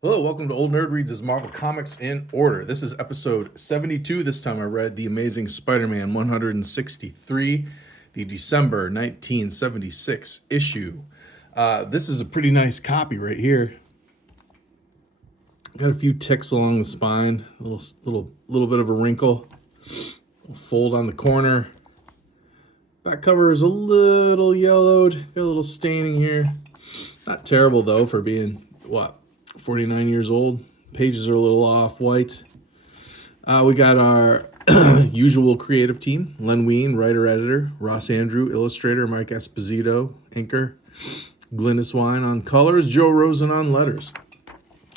Hello, welcome to Old Nerd Reads as Marvel Comics in Order. This is episode 72. This time I read The Amazing Spider-Man 163, the December 1976 issue. This is a pretty nice copy right here. Got a few ticks along the spine, a little bit of a wrinkle, a fold on the corner. Back cover is a little yellowed, got a little staining here. Not terrible though for being, 49 years old. Pages are a little off-white. We got our usual creative team. Len Wein, writer-editor. Ross Andrew, illustrator. Mike Esposito, inker. Glynis Wine on colors. Joe Rosen on letters.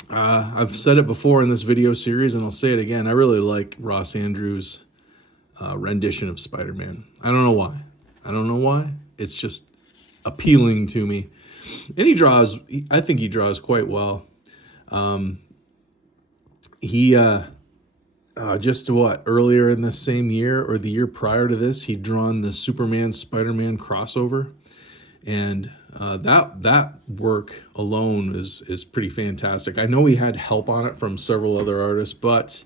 I've said it before in this video series, and I'll say it again. I really like Ross Andrews' rendition of Spider-Man. I don't know why. It's just appealing to me. And I think he draws quite well. Earlier in this same year or the year prior to this, he'd drawn the Superman Spider-Man crossover, and that work alone is pretty fantastic. I know he had help on it from several other artists, but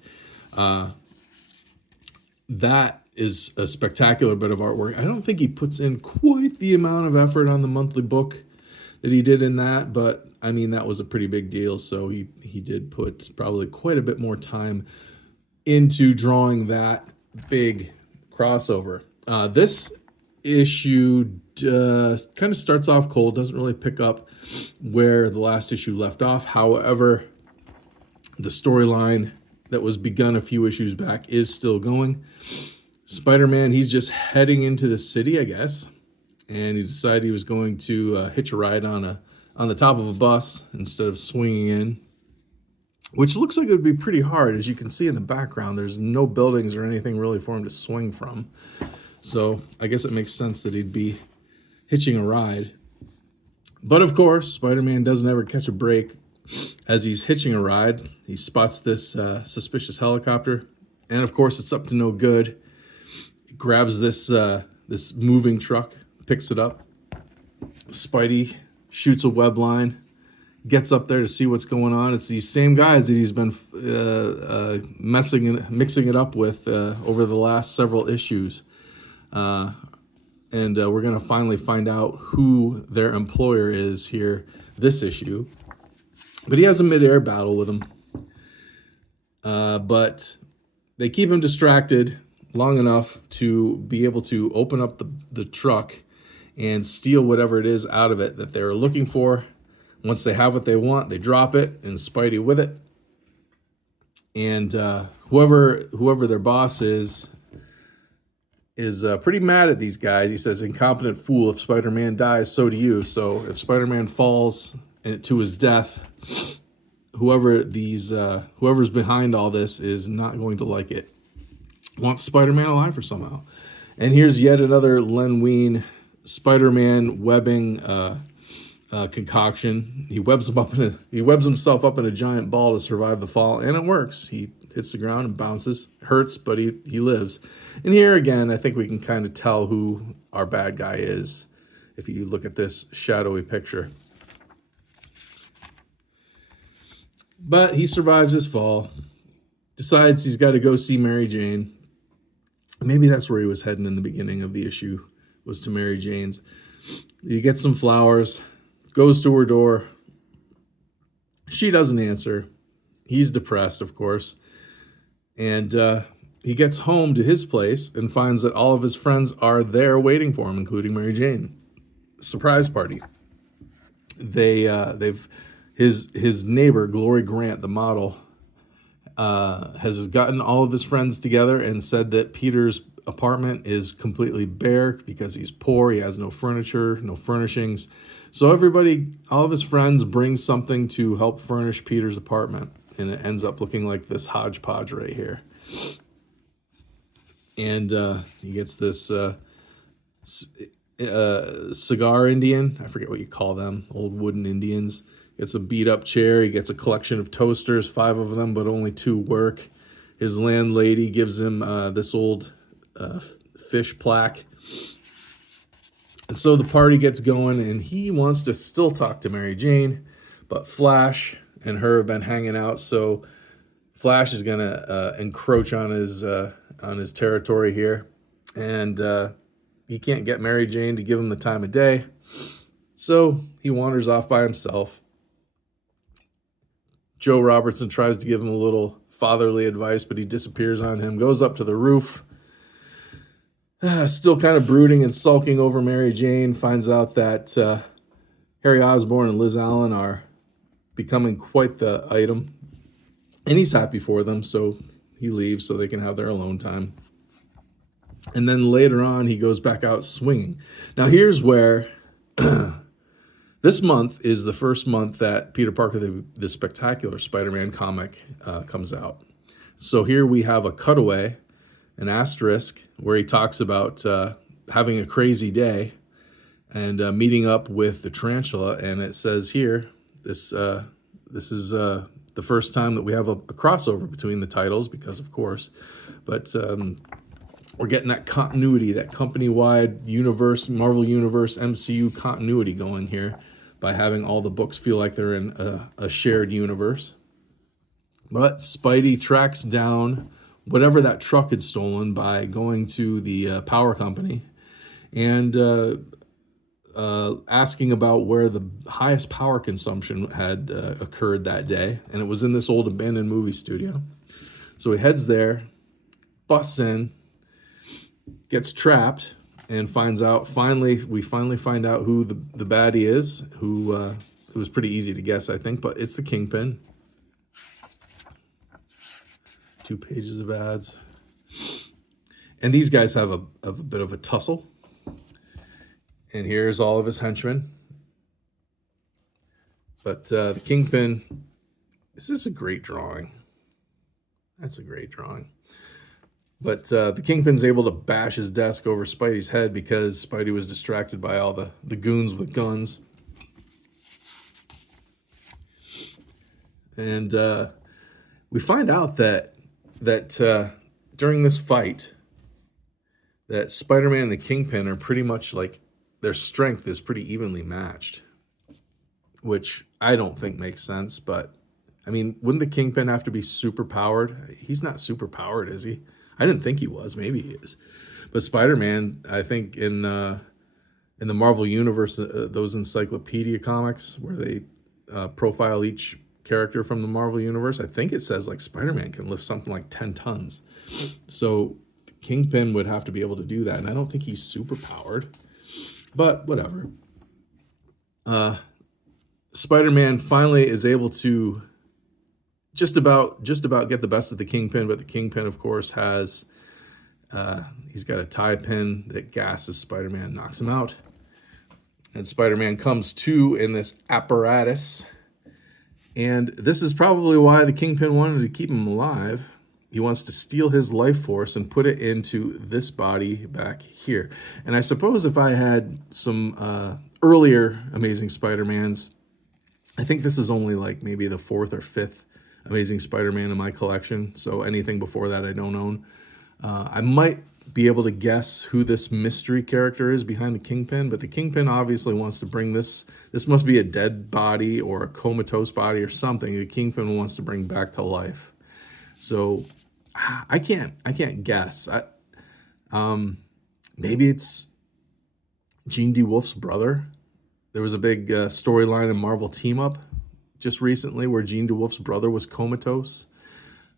that is a spectacular bit of artwork. I don't think he puts in quite the amount of effort on the monthly book that he did in that, but I mean, that was a pretty big deal, so he did put probably quite a bit more time into drawing that big crossover. This issue kind of starts off cold, doesn't really pick up where the last issue left off. However, the storyline that was begun a few issues back is still going. Spider-Man, he's just heading into the city, I guess, and he decided he was going to hitch a ride on the top of a bus instead of swinging in, which looks like it would be pretty hard. As you can see in the background, there's no buildings or anything really for him to swing from. So I guess it makes sense that he'd be hitching a ride. But of course, Spider-Man doesn't ever catch a break. As he's hitching a ride, he spots this suspicious helicopter. And of course, it's up to no good. He grabs this moving truck, picks it up. Spidey shoots a web line, gets up there to see what's going on. It's these same guys that he's been mixing it up with over the last several issues. And we're going to finally find out who their employer is here this issue. But he has a mid-air battle with them. But they keep him distracted long enough to be able to open up the truck and steal whatever it is out of it that they're looking for. Once they have what they want, they drop it, and Spidey with it. And whoever their boss is pretty mad at these guys. He says, "Incompetent fool, if Spider-Man dies, so do you." So if Spider-Man falls to his death, whoever's behind all this is not going to like it. Wants Spider-Man alive for somehow. And here's yet another Len Wein Spider-Man webbing concoction. He webs himself up in a giant ball to survive the fall, and it works. He hits the ground and bounces. Hurts, but he lives. And here again, I think we can kind of tell who our bad guy is if you look at this shadowy picture. But he survives his fall, decides he's got to go see Mary Jane. Maybe that's where he was heading in the beginning of the issue, was to Mary Jane's. He gets some flowers, goes to her door. She doesn't answer. He's depressed, of course. And he gets home to his place and finds that all of his friends are there waiting for him, including Mary Jane. Surprise party. His neighbor, Glory Grant, the model, has gotten all of his friends together and said that Peter's apartment is completely bare because he's poor. He has no furniture, no furnishings. So all of his friends bring something to help furnish Peter's apartment, and it ends up looking like this hodgepodge right here. And he gets this cigar Indian. I forget what you call them, old wooden Indians. Gets a beat-up chair. He gets a collection of toasters, 5 of them, but only 2 work. His landlady gives him this old fish plaque. And so the party gets going, and he wants to still talk to Mary Jane, but Flash and her have been hanging out. So Flash is gonna encroach on his territory here, and he can't get Mary Jane to give him the time of day. So he wanders off by himself. Joe Robertson tries to give him a little fatherly advice, but he disappears on him, goes up to the roof, still kind of brooding and sulking over Mary Jane, finds out that Harry Osborn and Liz Allen are becoming quite the item. And he's happy for them, so he leaves so they can have their alone time. And then later on, he goes back out swinging. Now, here's where this month is the first month that Peter Parker, the Spectacular Spider-Man comic comes out. So here we have a cutaway, an asterisk, where he talks about having a crazy day and meeting up with the tarantula. And it says here, this is the first time that we have a crossover between the titles, because of course, but we're getting that continuity, that company-wide universe, Marvel Universe, MCU continuity going here by having all the books feel like they're in a shared universe. But Spidey tracks down whatever that truck had stolen by going to the power company and asking about where the highest power consumption had occurred that day. And it was in this old abandoned movie studio. So he heads there, busts in, gets trapped, and finds out, we finally find out who the baddie is, who it was pretty easy to guess, I think, but it's the Kingpin. 2 pages of ads. And these guys have a bit of a tussle. And here's all of his henchmen. But the Kingpin, this is a great drawing. That's a great drawing. But the Kingpin's able to bash his desk over Spidey's head because Spidey was distracted by all the goons with guns. And we find out that during this fight, that Spider-Man and the Kingpin are pretty much like, their strength is pretty evenly matched, which I don't think makes sense. But I mean, wouldn't the Kingpin have to be super powered? He's not super powered, is he? I didn't think he was. Maybe he is. But Spider-Man, I think in the Marvel Universe, those encyclopedia comics where they profile each character from the Marvel Universe, I think it says like Spider-Man can lift something like 10 tons. So Kingpin would have to be able to do that. And I don't think he's super powered. But whatever. Spider-Man finally is able to just about get the best of the Kingpin, but the Kingpin, of course, has he's got a tie pin that gasses Spider-Man, knocks him out. And Spider-Man comes to in this apparatus. And this is probably why the Kingpin wanted to keep him alive. He wants to steal his life force and put it into this body back here. And I suppose if I had some earlier Amazing Spider-Mans, I think this is only like maybe the 4th or 5th Amazing Spider-Man in my collection. So anything before that I don't own. I might be able to guess who this mystery character is behind the Kingpin, but the Kingpin obviously wants to bring this must be a dead body or a comatose body or something the Kingpin wants to bring back to life. So I can't guess. Maybe it's Jean DeWolf's brother. There was a big storyline in Marvel Team Up just recently where Jean DeWolf's brother was comatose,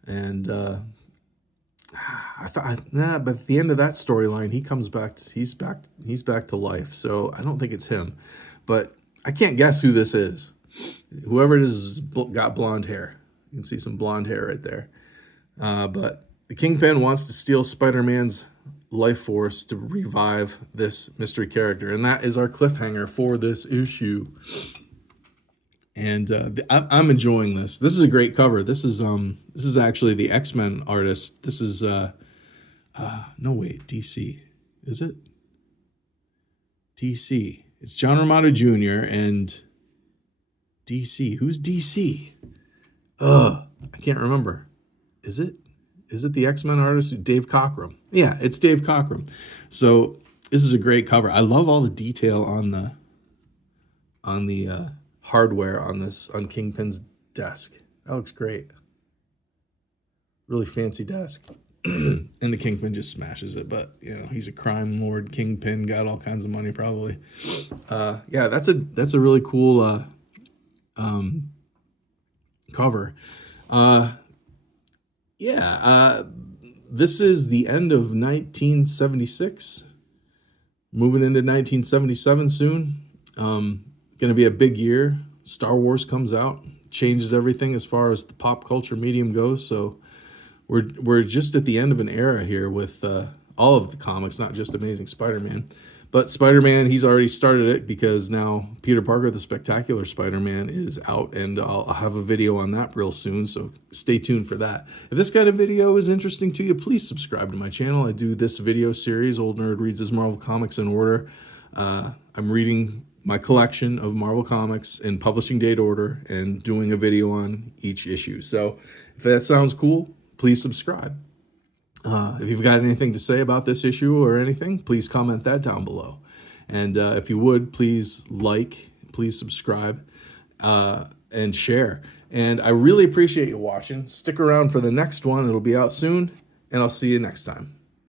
and I thought, but at the end of that storyline, he comes back. He's back to life. So I don't think it's him, but I can't guess who this is. Whoever it is got blonde hair. You can see some blonde hair right there. But the Kingpin wants to steal Spider-Man's life force to revive this mystery character, and that is our cliffhanger for this issue. And I'm enjoying this. This is a great cover. This is actually the X-Men artist. This is no wait, DC. Is it? DC. It's John Romita Jr. and DC. Who's DC? I can't remember. Is it the X-Men artist? Dave Cockrum. Yeah, it's Dave Cockrum. So this is a great cover. I love all the detail on the hardware on Kingpin's desk. That looks great. Really fancy desk. And the Kingpin just smashes it, but he's a crime lord. Kingpin got all kinds of money probably. Yeah, that's a really cool cover. This is the end of 1976. Moving into 1977 soon. Going to be a big year. Star Wars comes out, changes everything as far as the pop culture medium goes. So we're just at the end of an era here with all of the comics, not just Amazing Spider-Man. But Spider-Man, he's already started it because now Peter Parker, the Spectacular Spider-Man, is out, and I'll have a video on that real soon, so stay tuned for that. If this kind of video is interesting to you, please subscribe to my channel. I do this video series, Old Nerd Reads His Marvel Comics in Order. I'm reading my collection of Marvel Comics in publishing date order and doing a video on each issue. So if that sounds cool, please subscribe. If you've got anything to say about this issue or anything, please comment that down below. And if you would, please please subscribe, and share. And I really appreciate you watching. Stick around for the next one. It'll be out soon, and I'll see you next time.